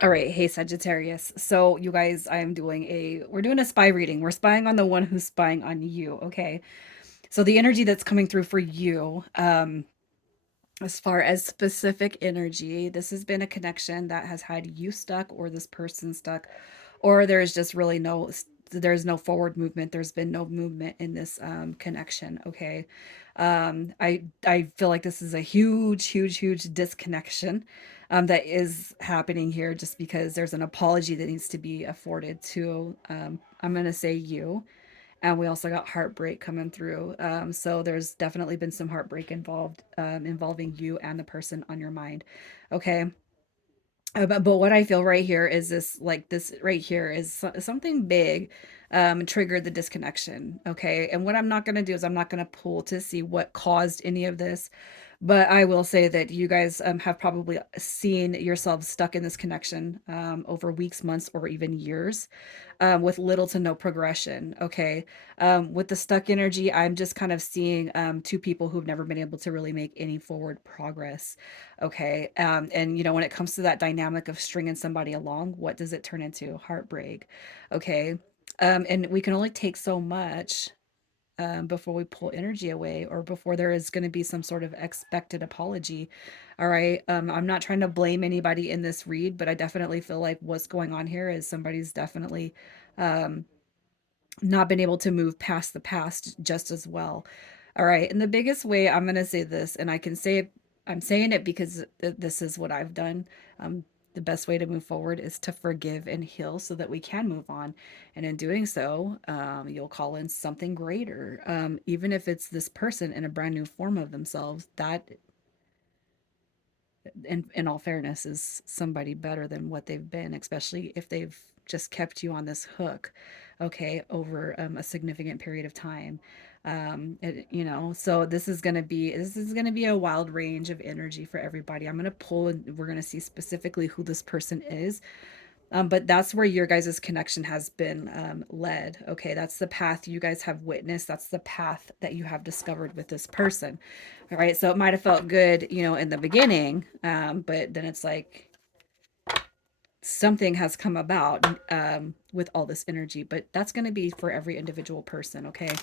All right, hey Sagittarius. So you guys, we're doing a spy reading. We're spying on the one who's spying on you, okay? So the energy that's coming through for you, as far as specific energy, this has been a connection that has had you stuck or this person stuck, or there's just really there's no forward movement. There's been no movement in this connection, okay? I feel like this is a huge disconnection that is happening here just because there's an apology that needs to be afforded to, I'm going to say you. And we also got heartbreak coming through. So there's definitely been some heartbreak involved, involving you and the person on your mind. Okay. But what I feel right here is this right here is something big triggered the disconnection. Okay. And what I'm not going to do is I'm not going to pull to see what caused any of this. But I will say that you guys have probably seen yourselves stuck in this connection over weeks, months, or even years, with little to no progression. Okay. With the stuck energy, I'm just kind of seeing two people who've never been able to really make any forward progress. Okay. And, when it comes to that dynamic of stringing somebody along, what does it turn into? Heartbreak. Okay. And we can only take so much before we pull energy away or before there is going to be some sort of expected apology. All right. I'm not trying to blame anybody in this read, but I definitely feel like what's going on here is somebody's definitely um, not been able to move past the past just as well. All right. And the biggest way I'm going to say this, and I can say it, I'm saying it because this is what I've done. The best way to move forward is to forgive and heal so that we can move on. And in doing so, you'll call in something greater. Even if it's this person in a brand new form of themselves, that in all fairness, is somebody better than what they've been, especially if they've just kept you on this hook, okay, over a significant period of time. So this is gonna be a wild range of energy for everybody. I'm gonna pull and we're gonna see specifically who this person is, but that's where your guys' connection has been led. Okay, that's the path you guys have witnessed. That's the path that you have discovered with this person. All right, so it might have felt good, in the beginning, but then it's like something has come about with all this energy. But that's going to be for every individual person. Okay,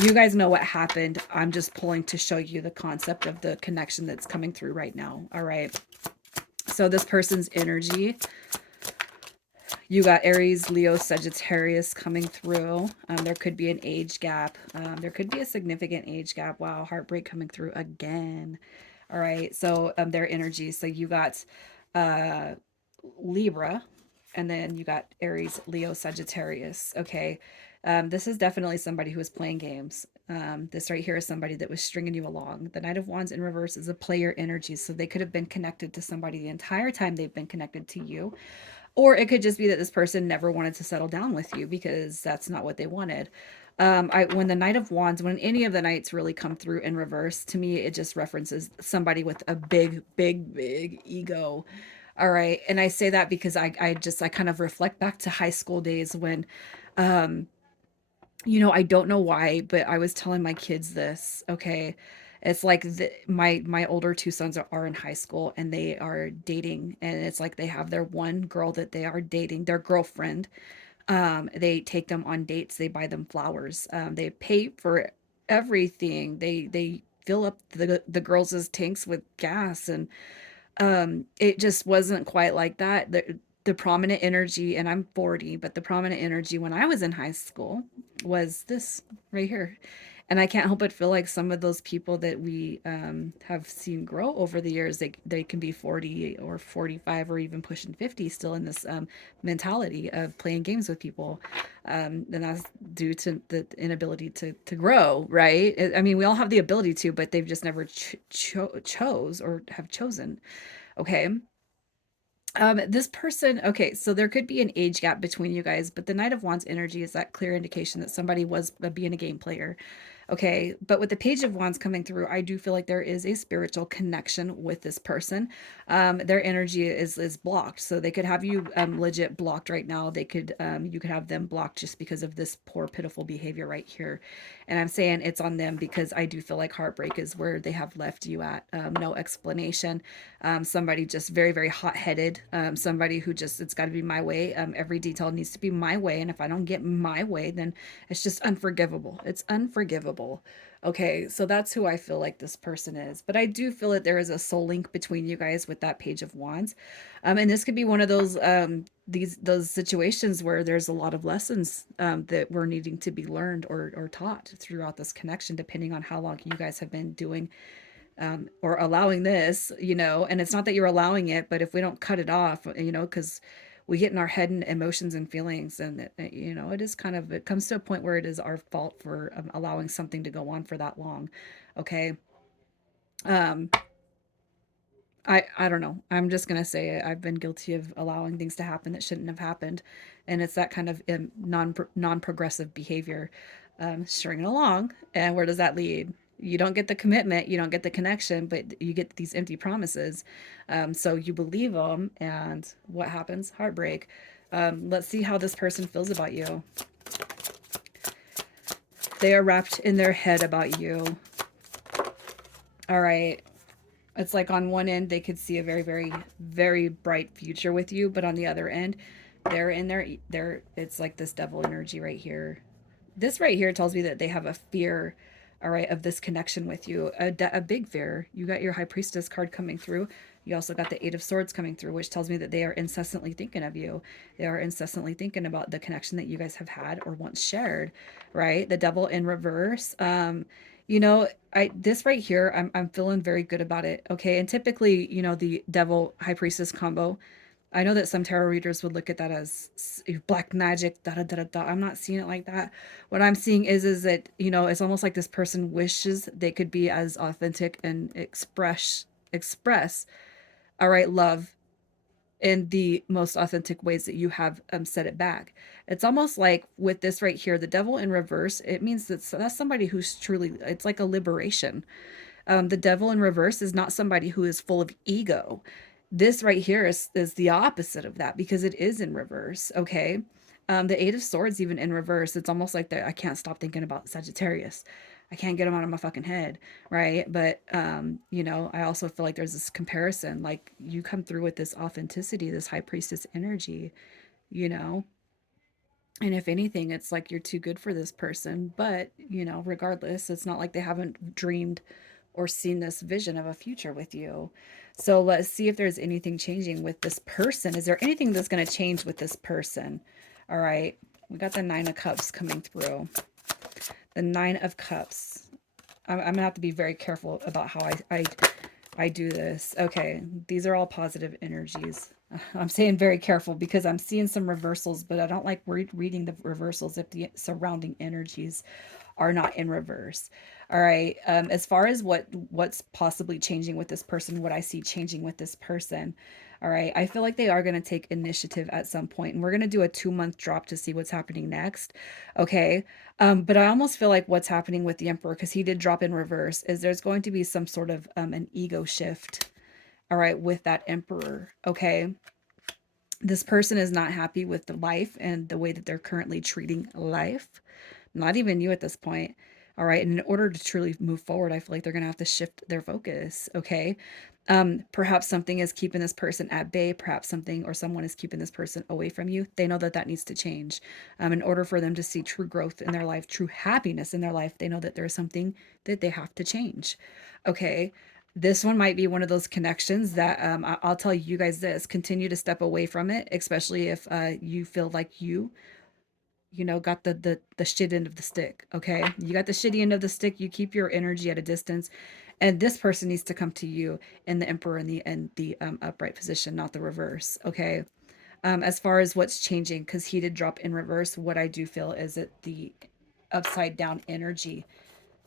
you guys know what happened. I'm just pulling to show you the concept of the connection that's coming through right now. All right, so this person's energy, you got Aries, Leo, Sagittarius coming through. There could be an age gap. There could be a significant age gap. Wow, heartbreak coming through again. All right, so their energy. So you got uh, Libra, and then you got Aries, Leo, Sagittarius. Okay, this is definitely somebody who is playing games. This right here is somebody that was stringing you along. The Knight of Wands in reverse is a player energy, so they could have been connected to somebody the entire time they've been connected to you, or it could just be that this person never wanted to settle down with you because that's not what they wanted. When the Knight of Wands, when any of the knights really come through in reverse, to me, it just references somebody with a big ego. All right. And I say that because I kind of reflect back to high school days when, um, I don't know why, but I was telling my kids this. Okay. It's like my older two sons are in high school and they are dating, and it's like they have their one girl that they are dating, their girlfriend. They take them on dates, they buy them flowers, they pay for everything. They fill up the girls' tanks with gas, and it just wasn't quite like that. The prominent energy, and I'm 40, but the prominent energy when I was in high school was this right here. And I can't help but feel like some of those people that we have seen grow over the years, they can be 40 or 45 or even pushing 50 still in this mentality of playing games with people. And that's due to the inability to grow, right? I mean, we all have the ability to, but they've just never chose or have chosen. Okay. This person, okay, so there could be an age gap between you guys, but the Knight of Wands energy is that clear indication that somebody was being a game player. Okay, but with the Page of Wands coming through, I do feel like there is a spiritual connection with this person. Their energy is blocked, so they could have you legit blocked right now. They could you could have them blocked just because of this poor, pitiful behavior right here. And I'm saying it's on them because I do feel like heartbreak is where they have left you at. No explanation. Somebody just very, very hot headed. Somebody who just, it's got to be my way. Every detail needs to be my way. And if I don't get my way, then it's just unforgivable. It's unforgivable. Okay, so that's who I feel like this person is. But I do feel that there is a soul link between you guys with that Page of Wands. And this could be one of those those situations where there's a lot of lessons that were needing to be learned or taught throughout this connection, depending on how long you guys have been doing or allowing this, you know. And it's not that you're allowing it, but if we don't cut it off, you know, because we get in our head and emotions and feelings, and you know, it is kind of, it comes to a point where it is our fault for allowing something to go on for that long. Okay. um I don't know. I'm just gonna say it. I've been guilty of allowing things to happen that shouldn't have happened, and it's that kind of non progressive behavior, stringing along. And where does that lead? You don't get the commitment, you don't get the connection, but you get these empty promises. So you believe them, and what happens? Heartbreak. Let's see how this person feels about you. They are wrapped in their head about you. All right. It's like on one end they could see a very, very, very bright future with you, but on the other end they're in their it's like this devil energy right here. This right here tells me that they have a fear, all right, of this connection with you, a big fear. You got your High Priestess card coming through. You also got the Eight of Swords coming through, which tells me that they are incessantly thinking of you. They are incessantly thinking about the connection that you guys have had or once shared, right? The Devil in reverse. You know, I this right here, I'm feeling very good about it. Okay, and typically, you know, the Devil High Priestess combo, I know that some tarot readers would look at that as black magic, da da da da da. I'm not seeing it like that. What I'm seeing is that, you know, it's almost like this person wishes they could be as authentic and express, all right, love in the most authentic ways that you have set it back. It's almost like with this right here, the devil in reverse, it means that that's somebody who's truly, it's like a liberation. The devil in reverse is not somebody who is full of ego. This right here is the opposite of that because it is in reverse. Okay. The Eight of Swords, even in reverse, it's almost like that. I can't stop thinking about Sagittarius. I can't get him out of my fucking head, right? But you know, I also feel like there's this comparison. Like you come through with this authenticity, this High Priestess energy, you know, and if anything, it's like you're too good for this person. But, you know, regardless, it's not like they haven't dreamed or seen this vision of a future with you. So let's see if there's anything changing with this person. Is there anything that's going to change with this person? All right. We got the Nine of Cups coming through. The Nine of Cups. I'm gonna have to be very careful about how I do this. Okay, these are all positive energies. I'm saying very careful because I'm seeing some reversals, but I don't like reading the reversals if the surrounding energies are not in reverse. All right. As far as what's possibly changing with this person, what I see changing with this person. All right. I feel like they are going to take initiative at some point, and we're going to do a 2 month drop to see what's happening next. Okay. But I almost feel like what's happening with the Emperor, because he did drop in reverse, is there's going to be some sort of an ego shift. All right, with that Emperor. Okay. This person is not happy with the life and the way that they're currently treating life. Not even you at this point. All right. And in order to truly move forward, I feel like they're going to have to shift their focus. Okay. Perhaps something is keeping this person at bay. Perhaps something or someone is keeping this person away from you. They know that that needs to change. In order for them to see true growth in their life, true happiness in their life, they know that there's something that they have to change. Okay. This one might be one of those connections that I'll tell you guys this, continue to step away from it, especially if you feel like you know, got the shit end of the stick. Okay. You got the shitty end of the stick. You keep your energy at a distance. And this person needs to come to you in the emperor in the upright position, not the reverse. Okay. As far as what's changing, because he did drop in reverse, what I do feel is that the upside down energy,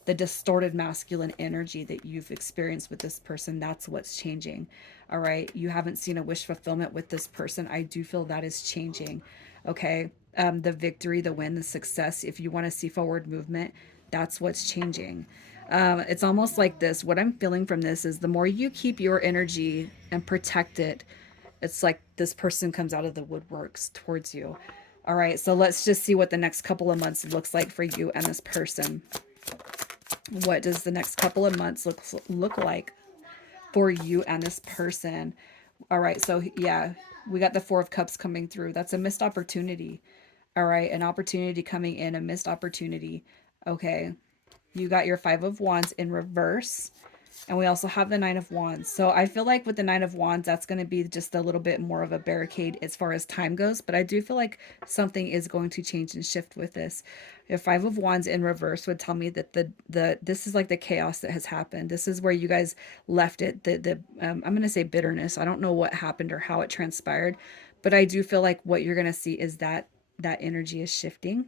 the distorted masculine energy that you've experienced with this person, that's what's changing. All right. You haven't seen a wish fulfillment with this person. I do feel that is changing. Okay. The victory, the win, the success, if you want to see forward movement, That's what's changing. It's almost like this. What I'm feeling from this is the more you keep your energy and protect it, it's like this person comes out of the woodworks towards you. All right, so let's just see what the next couple of months looks like for you and this person. What does the next couple of months look like for you and this person? All right, so yeah, we got the Four of Cups coming through. That's a missed opportunity. All right, an opportunity coming in, a missed opportunity. Okay, you got your Five of Wands in reverse. And we also have the Nine of Wands. So I feel like with the Nine of Wands, that's going to be just a little bit more of a barricade as far as time goes. But I do feel like something is going to change and shift with this. If Five of Wands in reverse would tell me that the this is like the chaos that has happened. This is where you guys left it. I'm going to say bitterness. I don't know what happened or how it transpired, but I do feel like what you're going to see is that that energy is shifting.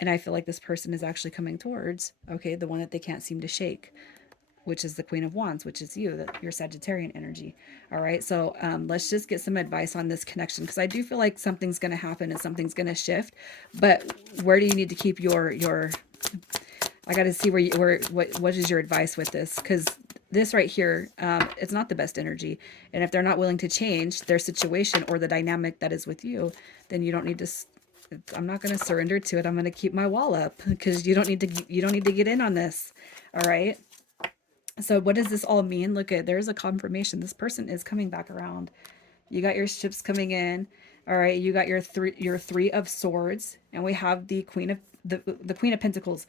And I feel like this person is actually coming towards, okay, the one that they can't seem to shake, which is the Queen of Wands, which is you, your Sagittarian energy. All right. So let's just get some advice on this connection, because I do feel like something's going to happen and something's going to shift. But where do you need to keep your I got to see what is your advice with this? Because this right here, it's not the best energy. And if they're not willing to change their situation or the dynamic that is with you, then you don't need to. I'm not going to surrender to it. I'm going to keep my wall up, because you don't need to get in on this. All right. So what does this all mean? Look at, there's a confirmation. This person is coming back around. You got your ships coming in. All right, you got your three of swords, and we have the queen of the Queen of Pentacles.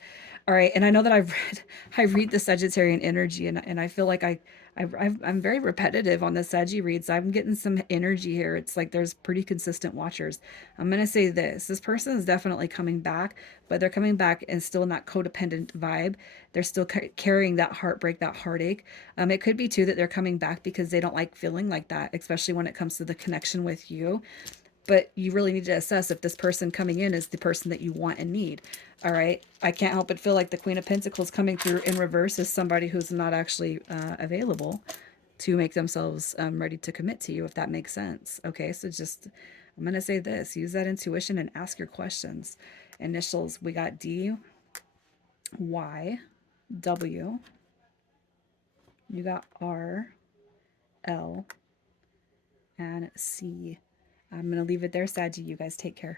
All right, and I know that I read the Sagittarian energy, and I feel like I'm very repetitive on the Saggy reads. I'm getting some energy here. It's like there's pretty consistent watchers. I'm gonna say this person is definitely coming back, but they're coming back and still in that codependent vibe. They're still carrying that heartbreak, that heartache. It could be too that they're coming back because they don't like feeling like that, especially when it comes to the connection with you. But you really need to assess if this person coming in is the person that you want and need. All right. I can't help but feel like the Queen of Pentacles coming through in reverse is somebody who's not actually available to make themselves ready to commit to you, if that makes sense. Okay. So just, I'm going to say this, use that intuition and ask your questions. Initials, we got D, Y, W, you got R, L, and C. I'm going to leave it there, Saggy. You guys take care.